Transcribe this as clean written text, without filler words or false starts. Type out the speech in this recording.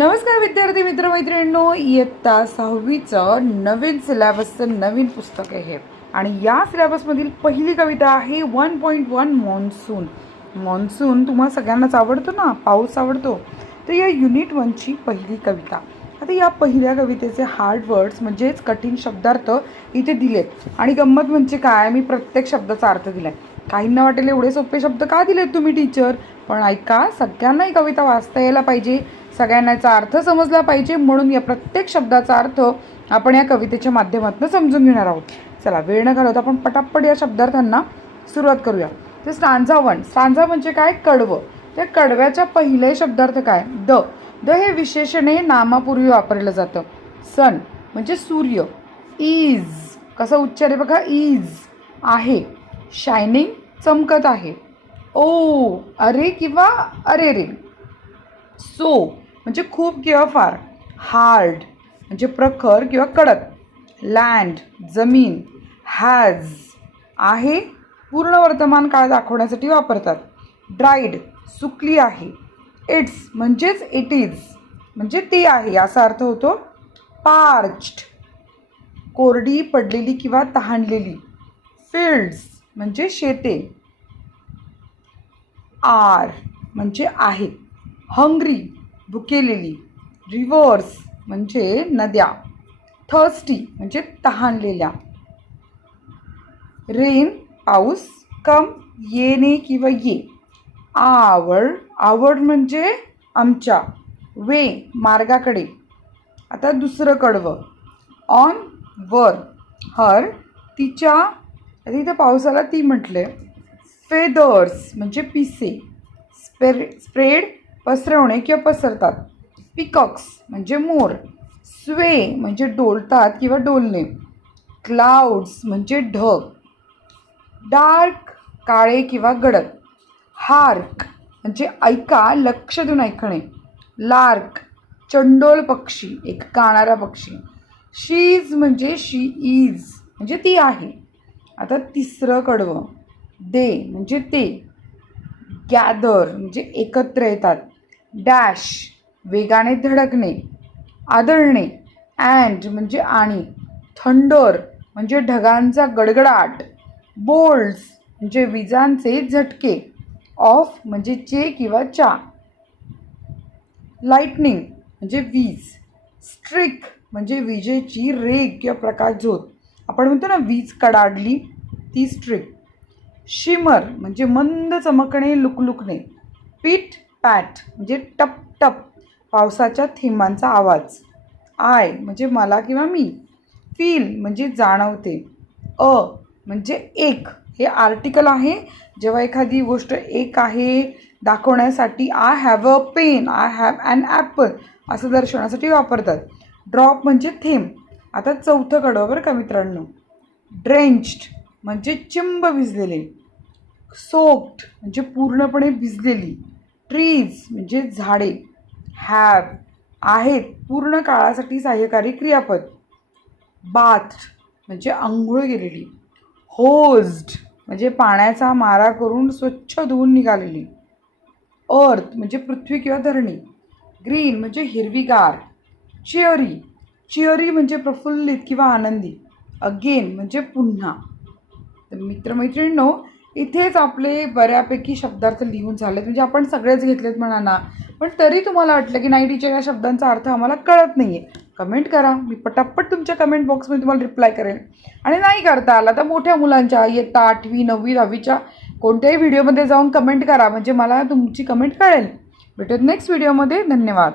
नमस्कार विद्यार्थी मित्र मैत्रिणींनो, इयत्ता 6वीचं नवीन सिलेबसचं नवीन पुस्तक आहे आणि या सिलेबसमधील पहिली कविता आहे 1.1 मॉन्सून. मॉन्सून तुम्हाला सगळ्यांनाच आवडतो ना, पाऊस आवडतो. तर या युनिट 1ची पहिली कविता. आता या पहिल्या कवितेचे हार्ड वर्ड्स म्हणजेच कठीण शब्दार्थ इथे दिलेत आणि गंमत म्हणजे काय, मी प्रत्येक शब्दाचा अर्थ दिलाय. काहींना वाटेल एवढे सोपे शब्द का दिलेत तुम्ही टीचर, पण ऐका, सगळ्यांना ही कविता वाचता यायला पाहिजे, सगळ्यांना याचा अर्थ समजला पाहिजे, म्हणून या प्रत्येक शब्दाचा अर्थ आपण या कवितेच्या माध्यमातून समजून घेणार आहोत. चला वेळ न घालवता आपण पटापट या शब्दार्थांना सुरुवात करूया. तर स्टांजा 1. स्टांजा म्हणजे काय, कडवं. त्या कडव्याच्या पहिले शब्दार्थ काय, द. द हे विशेषणे नामापूर्वी वापरलं जातं. सन म्हणजे सूर्य. इज कसं उच्चार आहे बघा, इज आहे. शायनिंग चमकत आहे. ओ अरे किंवा अरे रे. सो म्हणजे खूप किंवा फार. हार्ड म्हणजे प्रखर किंवा कडक. लँड जमीन. हॅज आहे, पूर्ण वर्तमान काळ दाखवण्यासाठी वापरतात. ड्राईड सुकली आहे. इट्स म्हणजेच इट इज म्हणजे ती आहे असा अर्थ होतो. पार्च्ड कोरडी पडलेली किंवा तहानलेली. फील्ड्स म्हणजे शेते. आर म्हणजे आहे. हंग्री भुकेलेली. रिव्हर्स म्हणजे नद्या. थर्स्टी म्हणजे तहानलेल्या. रेन पाऊस. कम येणे किंवा ये. आवड आवड म्हणजे आमच्या. वे मार्गाकडे. आता दुसरं कडवं. ऑन वर. हर तिच्या, इथं पावसाला ती म्हटले. फेदर्स म्हणजे पिसे. स्प्रेड पसरवणे किंवा पसरतात. पिकॉक्स म्हणजे मोर. स्वे म्हणजे डोलतात किंवा डोलणे. क्लाउड्स म्हणजे ढग. डार्क काळे किंवा गडद. हार्क म्हणजे ऐका, लक्ष देऊन ऐकणे. लार्क चंडोल पक्षी, एक गाणारा पक्षी. शीज म्हणजे शी इज म्हणजे ती आहे. आता तिसरं कडवं. दे म्हणजे ते. गॅदर म्हणजे एकत्र येतात. डॅश वेगाने धडकणे, आदळणे. अँड म्हणजे आणि. थंडर म्हणजे ढगांचा गडगडाट. बोल्ट्स म्हणजे विजांचे झटके. ऑफ म्हणजे चे किंवा चा. लाईटनिंग म्हणजे वीज. स्ट्रिक म्हणजे विजेची रेग किंवा प्रकाश झोत. आपण म्हणतो ना वीज कडाडली, ती स्ट्रिक. शिमर म्हणजे मंद चमकणे, लुकलुकणे. पिट पॅट म्हणजे टप टप पावसाच्या थेंबांचा आवाज. आय म्हणजे मला किंवा मी. फील म्हणजे जाणवते. अ म्हणजे एक, हे आर्टिकल आहे. जेव्हा एखादी गोष्ट एक आहे दाखवण्यासाठी I have a pen, I have an apple असं दर्शवण्यासाठी वापरतात. ड्रॉप म्हणजे थेंब. आता चौथं कडवं बरं का मित्रांनो. ड्रेंच्ड म्हणजे चिंब भिजलेले. सोक्ड म्हणजे पूर्णपणे भिजलेली. ट्रीज म्हणजे झाडे. हॅव आहेत, पूर्ण काळासाठी सहाय्यकारी क्रियापद. बाथ म्हणजे आंघोळ गेलेली. होज्ड म्हणजे पाण्याचा मारा करून स्वच्छ धुवून निघालेली. अर्थ म्हणजे पृथ्वी किंवा धरणी. ग्रीन म्हणजे हिरवीगार. चिअरी चिअरी म्हणजे प्रफुल्लित किंवा आनंदी. अगेन म्हणजे पुन्हा. तर मित्रमैत्रिणींनो, इथेच आपले बऱ्यापैकी शब्दार्थ लिहून झालेत, म्हणजे आपण सगळेच घेतलेत म्हणा ना. पण तरी तुम्हाला वाटलं की नाही टीचर या शब्दांचा अर्थ आम्हाला कळत नाही आहे, कमेंट करा. मी पटापट तुमच्या कमेंट बॉक्समध्ये तुम्हाला रिप्लाय करेन. आणि नाही करता आला तर मोठ्या मुलांच्या इयत्ता 8वी 9वी 10वीच्या कोणत्याही व्हिडिओमध्ये जाऊन कमेंट करा, म्हणजे मला तुमची कमेंट कळेल. भेटूयात नेक्स्ट व्हिडिओमध्ये. धन्यवाद.